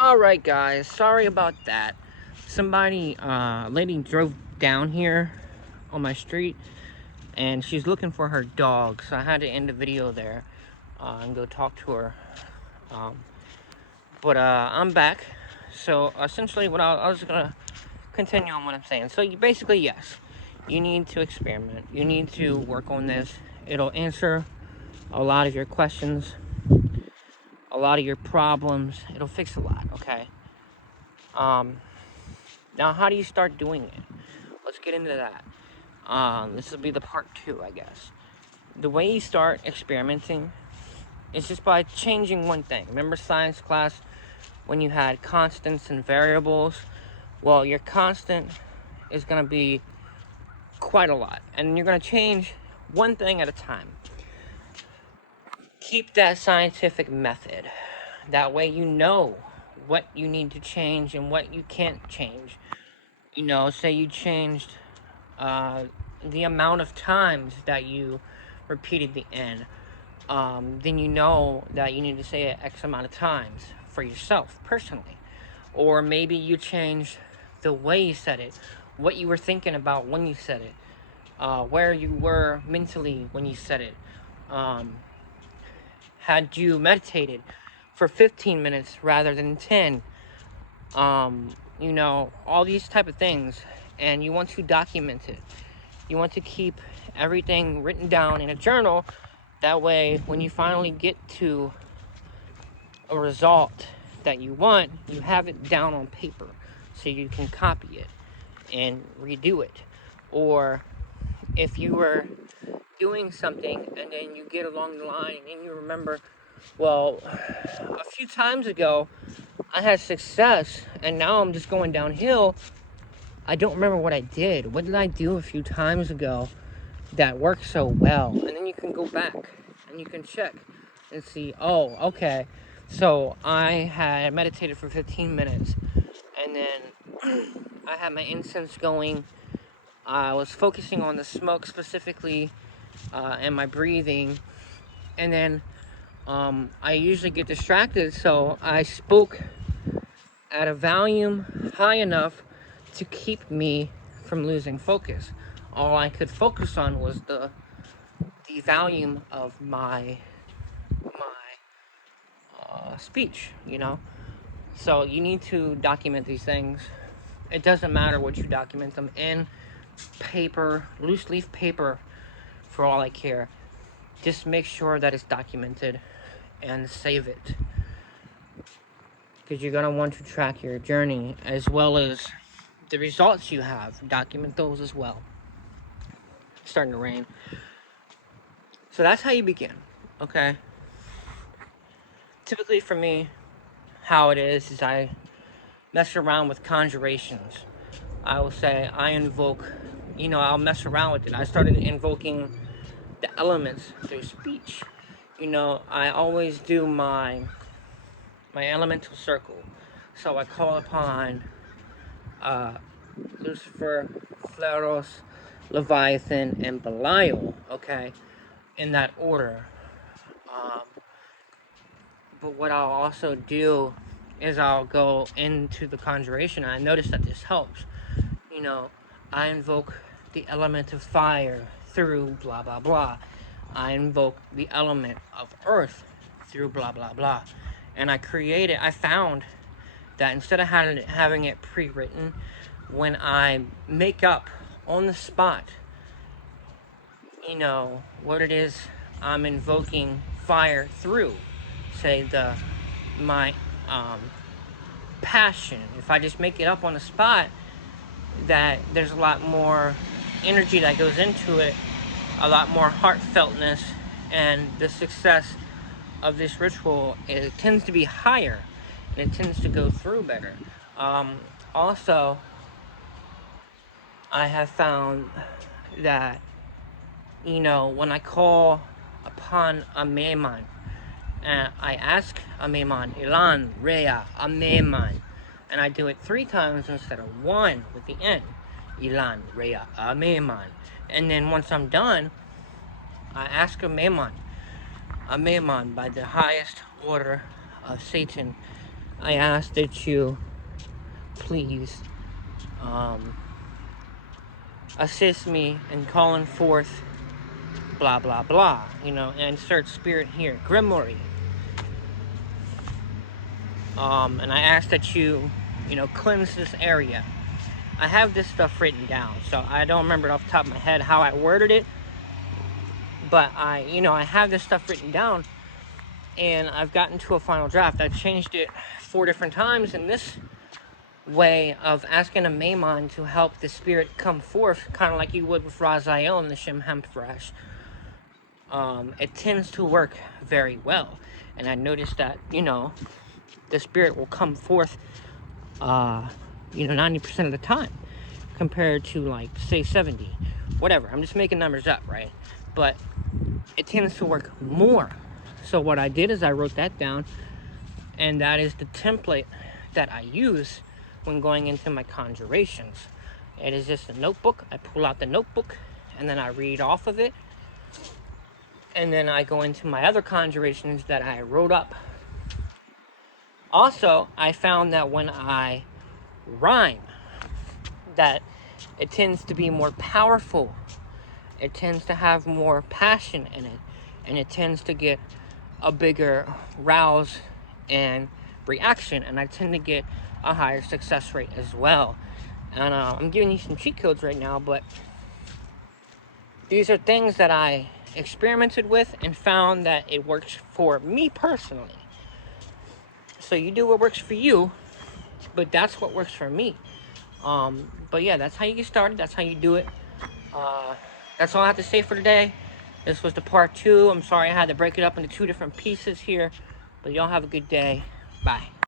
Alright guys, sorry about that. Lady drove down here on my street and she's looking for her dog, so I had to end the video there and go talk to her. But I'm back. So essentially what I was gonna continue on what I'm saying. So basically, yes, you need to experiment. You need to work on this. It'll answer a lot of your questions, a lot of your problems. It'll fix a lot, okay? Now, how do you start doing it? Let's get into that. This will be the part 2, I guess. The way you start experimenting is just by changing one thing. Remember science class when you had constants and variables? Well, your constant is going to be quite a lot, and you're going to change one thing at a time. Keep that scientific method. That way you know what you need to change and what you can't change. Say you changed the amount of times that you repeated the N, then you know that you need to say it X amount of times for yourself personally. Or maybe you change the way you said it, what you were thinking about when you said it, where you were mentally when you said it. Had you meditated for 15 minutes rather than 10? All these type of things, and you want to document it. You want to keep everything written down in a journal. That way, when you finally get to a result that you want, you have it down on paper so you can copy it and redo it. Or if you were doing something and then you get along the line and you remember, well, a few times ago I had success and now I'm just going downhill. I don't remember what I did. What did I do a few times ago that worked so well? And then you can go back and you can check and see, oh, okay, so I had meditated for 15 minutes and then I had my incense going. I was focusing on the smoke specifically and my breathing, and then I usually get distracted, so I spoke at a volume high enough to keep me from losing focus. All I could focus on was the volume of my speech. So you need to document these things. It doesn't matter what you document them in. Paper, loose leaf paper, for all I care. Just make sure that it's documented and save it, because you're going to want to track your journey as well as the results you have. Document those as well. It's starting to rain. So that's how you begin, okay? Typically for me, how it is I mess around with conjurations. I will say I invoke, I'll mess around with it. I started invoking the elements through speech. I always do my elemental circle. So I call upon Lucifer, Phleros, Leviathan, and Belial, okay, in that order. But what I'll also do is I'll go into the conjuration. I notice that this helps. I invoke the element of fire through blah blah blah. I invoke the element of earth through blah blah blah. And I found that instead of having it pre-written, when I make up on the spot, what it is I'm invoking fire through, say my passion. If I just make it up on the spot, that there's a lot more energy that goes into it, a lot more heartfeltness, and the success of this ritual, it tends to be higher and it tends to go through better. Also, I have found that when I call upon a Mehman, and I ask a Mehman, Ilan, Rea, a Mehman, and I do it 3 times instead of 1 with the N. Ilan, Rea, a Mehman. And then once I'm done, I ask a Mehman by the highest order of Satan, I ask that you please assist me in calling forth blah blah blah, and insert spirit here, Grimory. And I ask that you, cleanse this area. I have this stuff written down, so I don't remember off the top of my head how I worded it, but I have this stuff written down, and I've gotten to a final draft. I've changed it 4 different times, and this way of asking a Maimon to help the spirit come forth, kind of like you would with Raziel and the Shem Hemphresh, it tends to work very well. And I noticed that, the spirit will come forth, 90% of the time, compared to, like, say, 70. Whatever, I'm just making numbers up, right? But it tends to work more. So what I did is I wrote that down, and that is the template that I use when going into my conjurations. It is just a notebook. I pull out the notebook, and then I read off of it, and then I go into my other conjurations that I wrote up. Also, I found that when I rhyme, that it tends to be more powerful. It tends to have more passion in it, and it tends to get a bigger rouse and reaction, and I tend to get a higher success rate as well. And I'm giving you some cheat codes right now, but these are things that I experimented with and found that it works for me personally. So you do what works for you, but that's what works for me. But yeah, that's how you get started. That's how you do it. That's all I have to say for today. This was the part 2. I'm sorry I had to break it up into 2 different pieces here, but y'all have a good day. Bye.